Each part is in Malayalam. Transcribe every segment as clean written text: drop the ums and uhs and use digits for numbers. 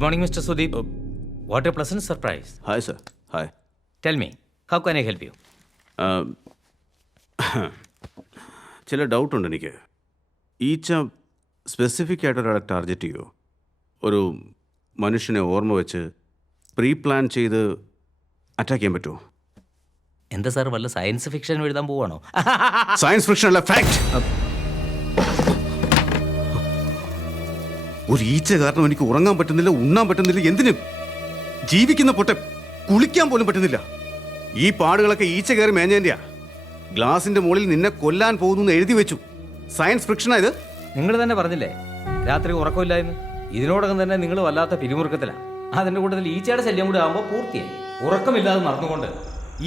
Good morning, Mr. Sudeep. What a pleasant surprise. Hi, sir. Hi. Tell me, how can I help you? ചില ഡൗട്ടുണ്ട് എനിക്ക്. ഈച്ച സ്പെസിഫിക് ആയിട്ട് ഒരാളെ ടാർഗറ്റ് ചെയ്യുമോ? ഒരു മനുഷ്യനെ ഓർമ്മ വെച്ച് പ്രീ പ്ലാൻ ചെയ്ത് അറ്റാക്ക് ചെയ്യാൻ പറ്റുമോ? എന്താ സാർ വല്ല സയൻസ് ഫിക്ഷൻ എഴുതാൻ പോവാണോ? സയൻസ് ഫിക്ഷൻ അല്ല, ഫാക്ട്. ഒരു ഈച്ച കാരണം എനിക്ക് ഉറങ്ങാൻ പറ്റുന്നില്ല, ഉണ്ണാൻ പറ്റുന്നില്ല, എന്തിനും ജീവിക്കുന്ന പൊട്ടെ കുളിക്കാൻ പോലും പറ്റുന്നില്ല. ഈ പാടുകളൊക്കെ ഈച്ച കയറി മേഞ്ഞതിൻ്റെയാ. ഗ്ലാസിന്റെ മുകളിൽ നിന്നെ കൊല്ലാൻ പോകുന്നു എഴുതി വെച്ചു. സയൻസ് ഫിക്ഷനാ ഇത്? നിങ്ങൾ തന്നെ പറഞ്ഞില്ലേ രാത്രി ഉറക്കമില്ലായിരുന്നു. ഇതിനോടകം തന്നെ നിങ്ങൾ വല്ലാത്ത പിരിമുറുക്കത്തിലാണ്. അതിൻ്റെ കൂട്ടത്തിൽ ഈച്ചയുടെ ശല്യം കൂടെ ആകുമ്പോൾ പൂർത്തിയായി. ഉറക്കമില്ലാതെ നടന്നുകൊണ്ട്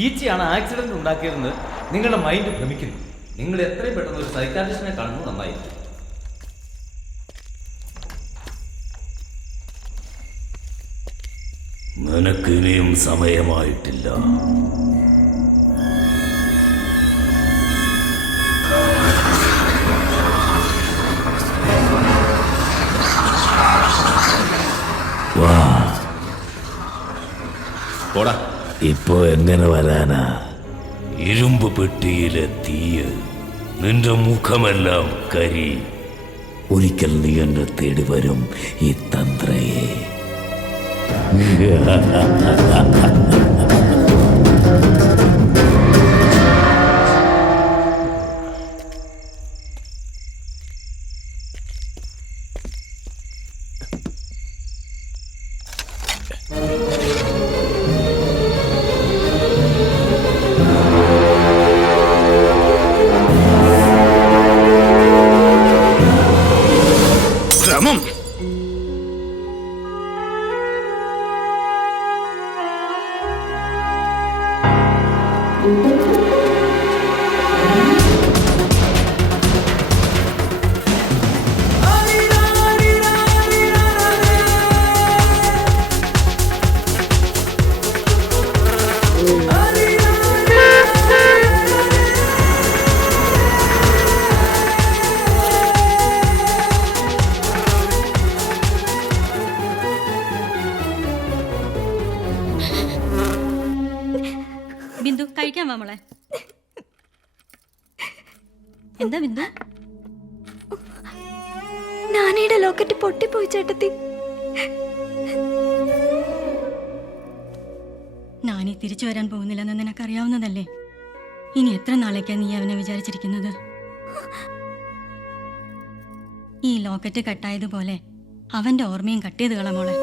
ഈച്ചയാണ് ആക്സിഡന്റ് ഉണ്ടാക്കിയതെന്ന് നിങ്ങളുടെ മൈൻഡ് ഭ്രമിക്കുന്നു. നിങ്ങൾ എത്രയും പെട്ടെന്ന് ഒരു സൈക്കാട്രിസ്റ്റിനെ കാണുന്നത് നന്നായിരിക്കും. നിനക്കിനിയും സമയമായിട്ടില്ല. വാ, പോടാ. ഇപ്പോ എങ്ങനെ വരാനാ? ഇരുമ്പ് പെട്ടിയിലെ തീയ്, നിന്റെ മുഖമെല്ലാം കരി. ഒരിക്കൽ നീ എന്നെ തേടി വരും ഈ തന്ത്രയെ. ശ്രമം. ബിന്ദു കഴിക്കാൻ വാ മോളെ. എന്താ ബിന്ദു? നാനിയുടെ ലോക്കറ്റ് പൊട്ടിപ്പോയി ചേട്ടത്തി. നാനി തിരിച്ചു വരാൻ പോകുന്നില്ലെന്ന് നിനക്കറിയാവുന്നതല്ലേ. ഇനി എത്ര നാളേക്കാ നീ അവനെ വിചാരിച്ചിരിക്കുന്നത്? ഈ ലോക്കറ്റ് കട്ടായതുപോലെ അവന്റെ ഓർമ്മയും കട്ട് ചെയ്ത് കള മോളെ.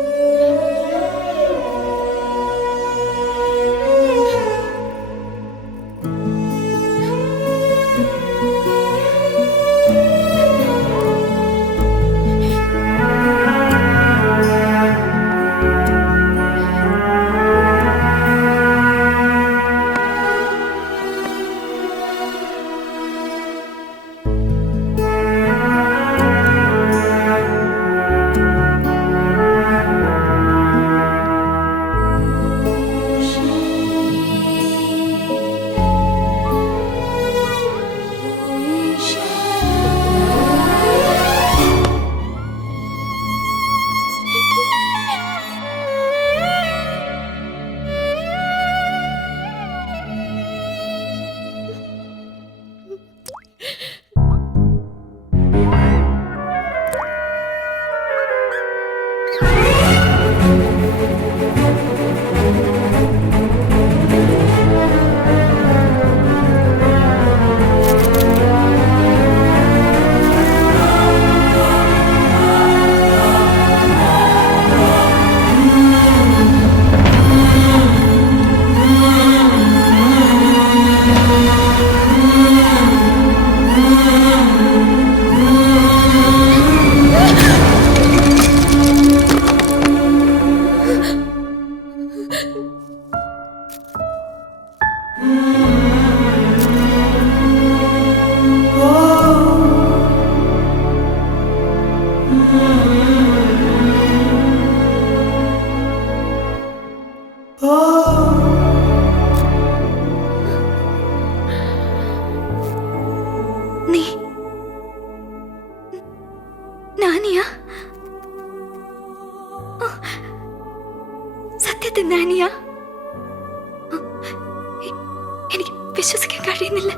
വിശ്വസിക്കാൻ കഴിയുന്നില്ല.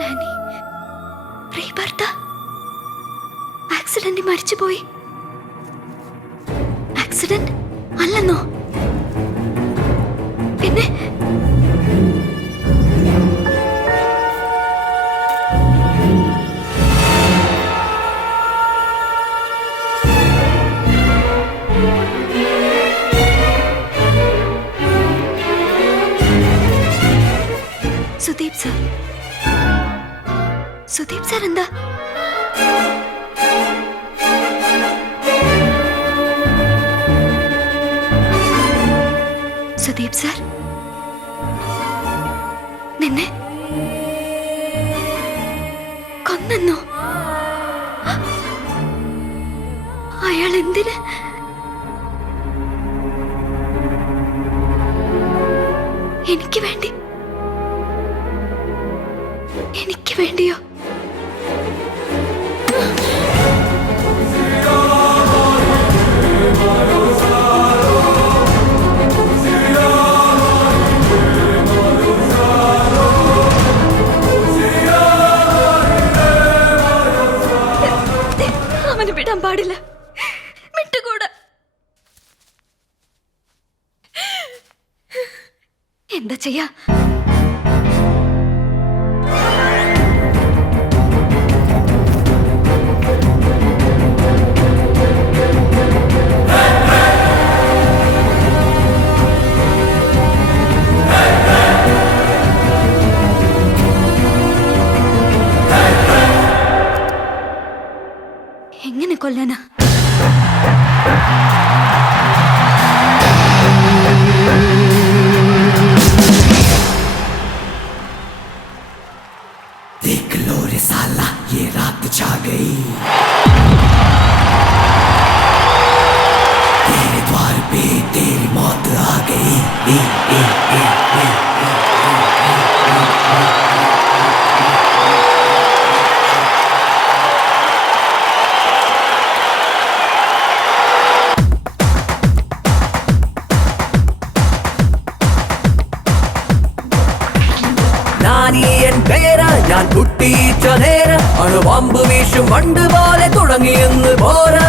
നാനി പ്രിയ ഭർത്ത ആക്സിഡന്റിൽ മരിച്ചുപോയി. ആക്സിഡന്റ് അല്ലെന്നോ? പിന്നെ സുദീപ് സാർ എന്താ? സുദീപ് സാർ നിന്നെ കൊന്നെന്നോ? അയാൾ എന്തിന്? എനിക്ക് വേണ്ടി? എനിക്ക് വേണ്ടിയോ? അവന് വിടാൻ പാടില്ല, വിട്ടുകൂടാ. എന്താ ചെയ്യാ? എങ്ങനെ കൊല്ലാനാ? देख लो रे साला ये रात छा गई, तेरे द्वार पे तेरी मौत आ गई. ए, ए, ए, ए, ए. ഞാൻ കുട്ടിച്ച നേരം അണുവമ്പ് വീശും പണ്ട് പോലെ തുടങ്ങിയെന്ന് പോരാ.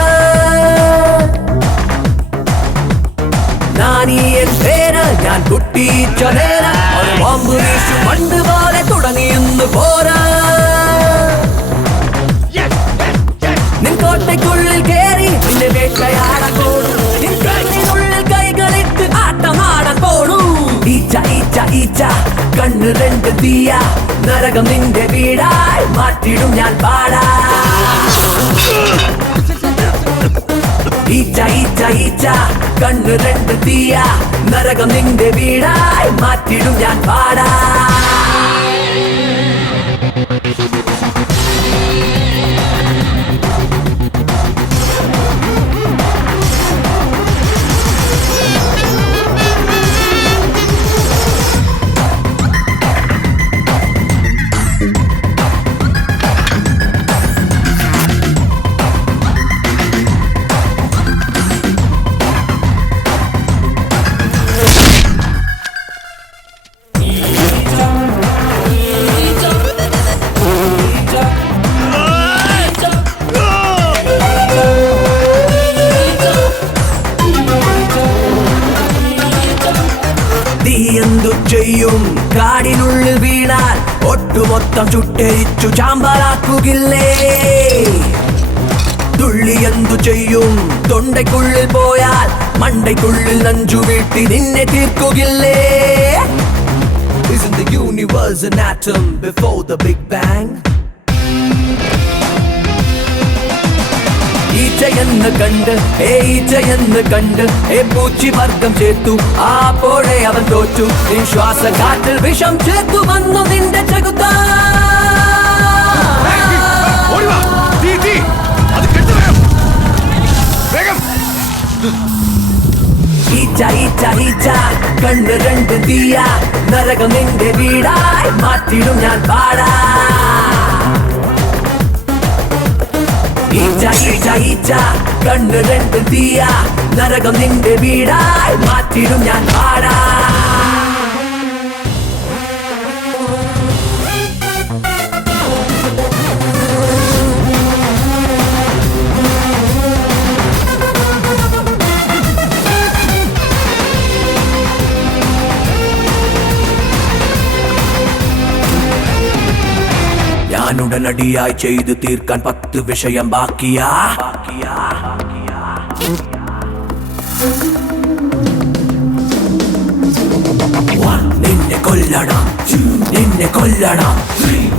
നാനിയൻ പേര് ഞാൻ കുട്ടിച്ച നേരം അണുവമ്പ് വീശും പണ്ട് പോലെ തുടങ്ങിയെന്ന് പോരാ. നിൻ കോട്ടയ്ക്കുള്ളിൽ കേറി നിന്നെ വേട്ടയാടാൻ പോണു, നിൻ കണ്ണിനുള്ളിൽ കൈകളിട്ട് ആട്ടമാടാൻ പോണു. ഈച്ച ഈച്ച ഈച്ച കണ്ണ് രണ്ട് തീയ, നരകം നിന്റെ വീടായി മാറ്റിടും ഞാൻ പാടാ. ഈച്ച ഈച്ച ഈച്ച കണ്ണ് രണ്ട് തീയ, നരകം നിന്റെ വീടായി മാറ്റിടും ഞാൻ പാടാ. ചെയ്യും കാടിനുള്ളിൽ വീണാൽ ഒട്ടുമൊത്തം ചുട്ടരിച്ചു ചാമ്പലാക്കുകില്ലേ? തുള്ളി എന്തു ചെയ്യും തൊണ്ടയ്ക്കുള്ളിൽ പോയാൽ മണ്ടയ്ക്കുള്ളിൽ നഞ്ചു വീട്ടി നിന്നെ തീർക്കുകില്ലേ? Isn't the universe an atom before the Big Bang? ഈച്ചയെന്ന് കണ്ട് ഈച്ചയെന്ന് കണ്ട് പൂച്ചി വർഗം ചേർത്തു, അപ്പോഴേ അവൻ തോറ്റു. ശ്വാസ കാറ്റിൽ വിഷം ചേർത്തു വന്നു നിന്റെ ചെകുത്ത. ഈച്ച ഈച്ച ഈച്ച കണ്ണ് രണ്ട് തീയ, നരകം നിന്റെ വീടായി മാറ്റിടും ഞാൻ പാടാ. ഈച്ച ഈച്ച ഈച്ച കണ്ണ് രണ്ട് തീയ, നരകം നിന്റെ വീടായി മാറ്റിടും ഞാൻ പാടാ. ഞാൻ ഉടനടിയായി ചെയ്തു തീർക്കാൻ 10 വിഷയം ബാക്കിയാ നിന്നെ കൊല്ലണം നിന്നെ കൊല്ലണം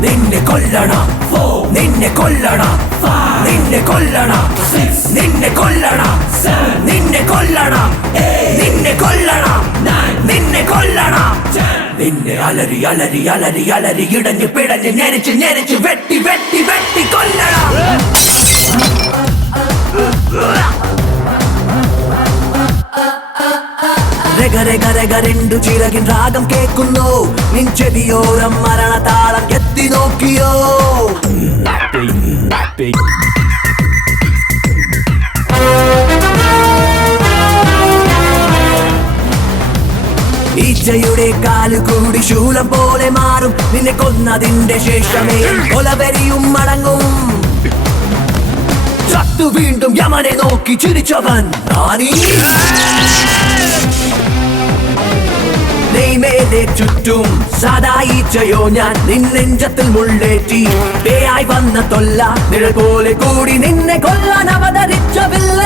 നിന്നെ കൊല്ലണം നിന്നെ കൊല്ലണം നിന്നെ കൊല്ലണം നിന്നെ കൊല്ലണം നിന്നെ കൊല്ലണം നിന്നെ കൊല്ലണം നിന്നെ കൊല്ലണം നിന്നെ അലറി അലറി അലറി അലറി ഇടഞ്ഞ് പിടഞ്ഞ് ഞെരിച്ച് ഞെരിച്ച് വെട്ടി വെട്ടി വെട്ടി കൊല്ലണം രണ്ടു ചിറകിൻ രാഗം കേൾക്കുന്നു നിൻ ചെവിയോരം മരണതാളം എത്തി നോക്കിയോ ഈച്ചയുടെ കാലുകൂടി ശൂലം പോലെ മാറും നിന്നെ കൊന്നതിന്റെ ശേഷമേ കൊലവെറിയും മടങ്ങും ചത്തു വീണ്ടും യമനെ നോക്കി ചിരിച്ചവൻ നാനീ നെയ്മേലെ ചുറ്റും സദാ ഈച്ചയോ ഞാൻ നിന്നെഞ്ചത്തിൽ മുള്ളേറ്റി പേയായി വന്ന തൊല്ല നിഴൽ പോലെ കൂടി നിന്നെ കൊല്ലാൻ അവതരിച്ചവില്ല